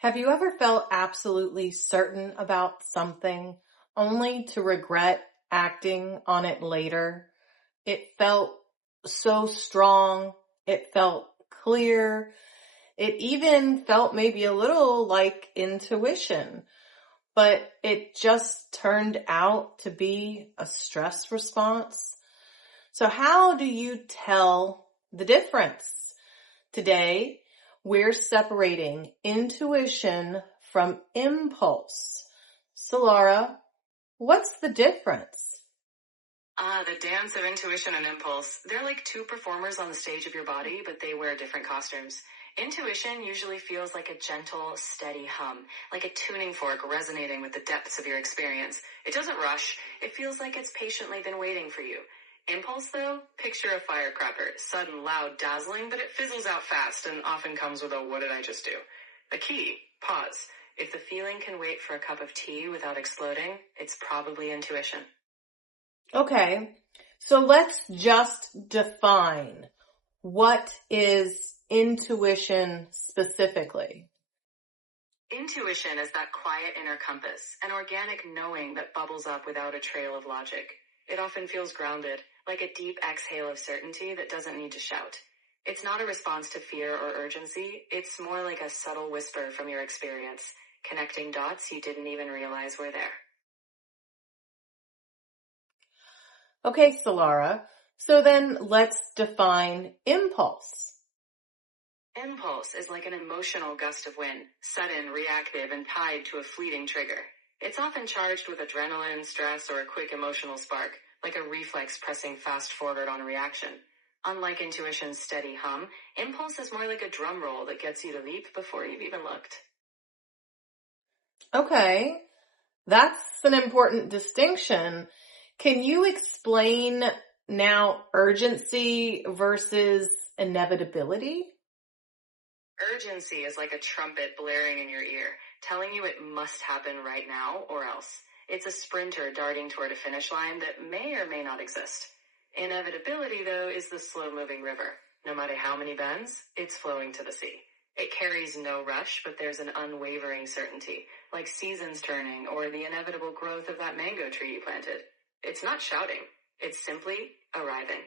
Have you ever felt absolutely certain about something only to regret acting on it later? It felt so strong. It felt clear. It even felt maybe a little like intuition, but it just turned out to be a stress response. So how do you tell the difference? Today, we're separating intuition from impulse. So, Laura, what's the difference? The dance of intuition and impulse. They're like two performers on the stage of your body, but they wear different costumes. Intuition usually feels like a gentle, steady hum, like a tuning fork resonating with the depths of your experience. It doesn't rush. It feels like it's patiently been waiting for you. Impulse, though, picture a firecracker. Sudden, loud, dazzling, but it fizzles out fast and often comes with a "what did I just do?" The key, pause. If the feeling can wait for a cup of tea without exploding, it's probably intuition. Okay, so let's just define what is intuition specifically. Intuition is that quiet inner compass, an organic knowing that bubbles up without a trail of logic. It often feels grounded, like a deep exhale of certainty that doesn't need to shout. It's not a response to fear or urgency, it's more like a subtle whisper from your experience, connecting dots you didn't even realize were there. Okay, Solara, so then let's define impulse. Impulse is like an emotional gust of wind, sudden, reactive, and tied to a fleeting trigger. It's often charged with adrenaline, stress, or a quick emotional spark, like a reflex pressing fast forward on a reaction. Unlike intuition's steady hum, impulse is more like a drum roll that gets you to leap before you've even looked. Okay, that's an important distinction. Can you explain now urgency versus inevitability? Urgency is like a trumpet blaring in your ear, telling you it must happen right now or else. It's a sprinter darting toward a finish line that may or may not exist. Inevitability, though, is the slow-moving river. No matter how many bends, it's flowing to the sea. It carries no rush, but there's an unwavering certainty, like seasons turning or the inevitable growth of that mango tree you planted. It's not shouting. It's simply arriving.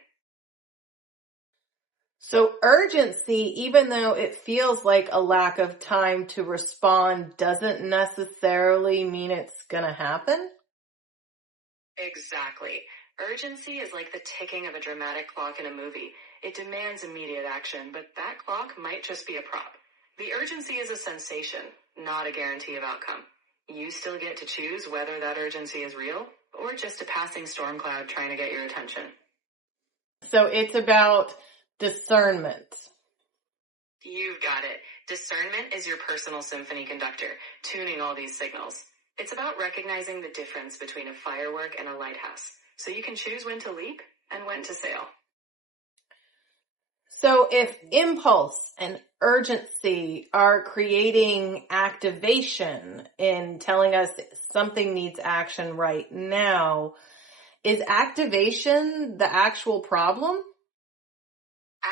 So urgency, even though it feels like a lack of time to respond, doesn't necessarily mean it's gonna happen? Exactly. Urgency is like the ticking of a dramatic clock in a movie. It demands immediate action, but that clock might just be a prop. The urgency is a sensation, not a guarantee of outcome. You still get to choose whether that urgency is real or just a passing storm cloud trying to get your attention. So it's about discernment. You've got it. Discernment is your personal symphony conductor, tuning all these signals. It's about recognizing the difference between a firework and a lighthouse, so you can choose when to leap and when to sail. So if impulse and urgency are creating activation in telling us something needs action right now, is activation the actual problem?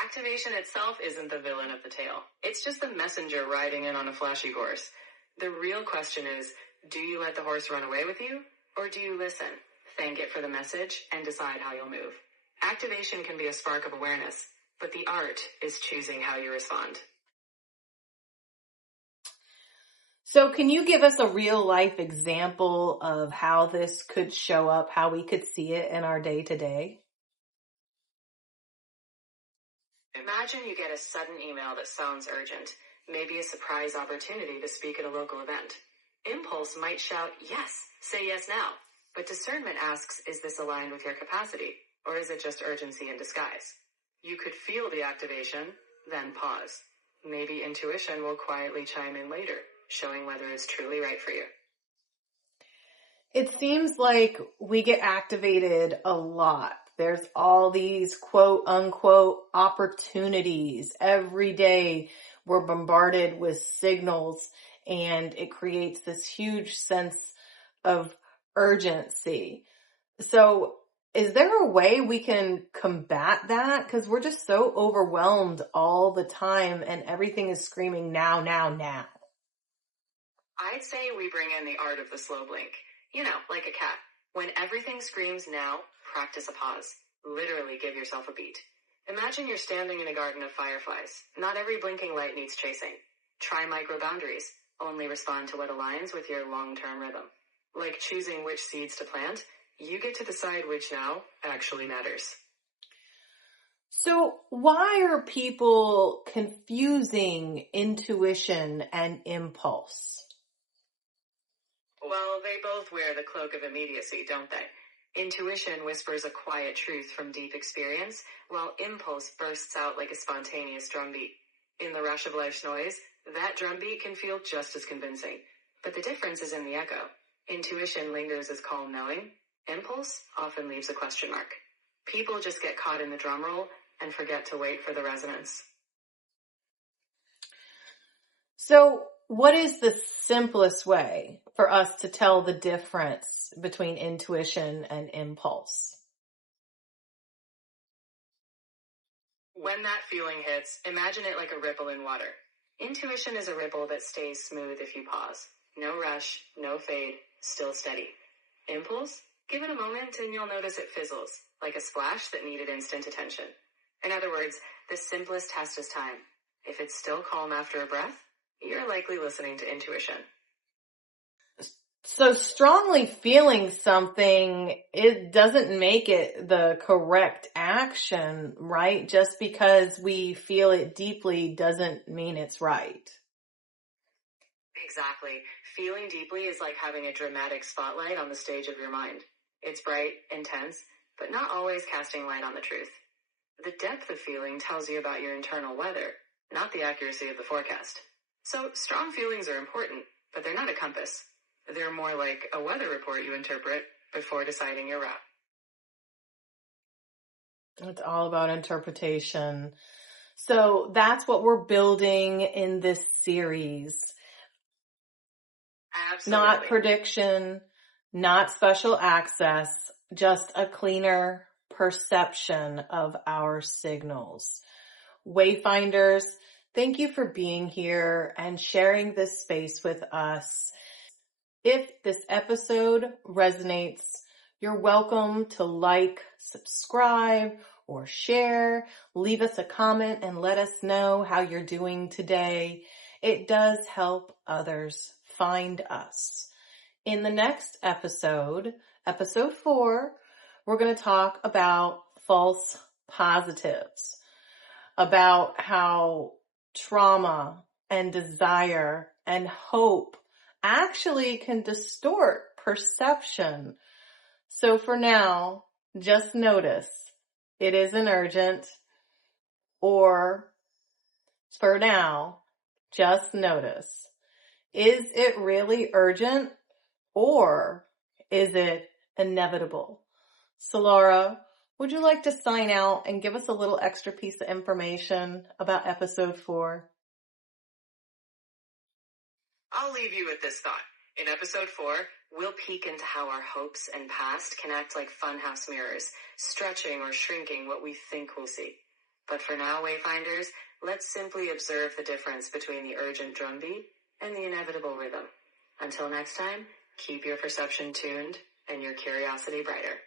Activation itself isn't the villain of the tale. It's just the messenger riding in on a flashy horse. The real question is, do you let the horse run away with you? Or do you listen, thank it for the message, and decide how you'll move? Activation can be a spark of awareness, but the art is choosing how you respond. So can you give us a real life example of how this could show up, how we could see it in our day to day? Imagine you get a sudden email that sounds urgent, maybe a surprise opportunity to speak at a local event. Impulse might shout, yes, say yes now. But discernment asks, is this aligned with your capacity? Or is it just urgency in disguise? You could feel the activation, then pause. Maybe intuition will quietly chime in later, showing whether it's truly right for you. It seems like we get activated a lot. There's all these quote unquote opportunities. Every day we're bombarded with signals and it creates this huge sense of urgency. So is there a way we can combat that? Because we're just so overwhelmed all the time and everything is screaming now, now, now. I'd say we bring in the art of the slow blink. You know, like a cat. When everything screams now, practice a pause. Literally give yourself a beat. Imagine you're standing in a garden of fireflies. Not every blinking light needs chasing. Try micro boundaries. Only respond to what aligns with your long-term rhythm. Like choosing which seeds to plant, you get to decide which now actually matters. So why are people confusing intuition and impulse? Well, they both wear the cloak of immediacy, don't they? Intuition whispers a quiet truth from deep experience, while impulse bursts out like a spontaneous drumbeat. In the rush of life's noise, that drumbeat can feel just as convincing. But the difference is in the echo. Intuition lingers as calm knowing. Impulse often leaves a question mark. People just get caught in the drum roll and forget to wait for the resonance. So what is the simplest way for us to tell the difference between intuition and impulse? When that feeling hits, imagine it like a ripple in water. Intuition is a ripple that stays smooth if you pause. No rush, no fade, still steady. Impulse? Give it a moment and you'll notice it fizzles, like a splash that needed instant attention. In other words, the simplest test is time. If it's still calm after a breath, you're likely listening to intuition. So strongly feeling something, it doesn't make it the correct action, right? Just because we feel it deeply doesn't mean it's right. Exactly. Feeling deeply is like having a dramatic spotlight on the stage of your mind. It's bright, intense, but not always casting light on the truth. The depth of feeling tells you about your internal weather, not the accuracy of the forecast. So strong feelings are important, but they're not a compass. They're more like a weather report you interpret before deciding your route. It's all about interpretation. So that's what we're building in this series. Absolutely. Not prediction, not special access, just a cleaner perception of our signals. Wayfinders, thank you for being here and sharing this space with us. If this episode resonates, you're welcome to like, subscribe, or share. Leave us a comment and let us know how you're doing today. It does help others find us. In the next episode, episode 4, we're going to talk about false positives, about how trauma and desire and hope actually can distort perception. So for now, just notice it isn't urgent, or for now, just notice, is it really urgent or is it inevitable? So Laura, would you like to sign out and give us a little extra piece of information about episode 4? I'll leave you with this thought. In episode 4, we'll peek into how our hopes and past can act like funhouse mirrors, stretching or shrinking what we think we'll see. But for now, Wayfinders, let's simply observe the difference between the urgent drumbeat and the inevitable rhythm. Until next time, keep your perception tuned and your curiosity brighter.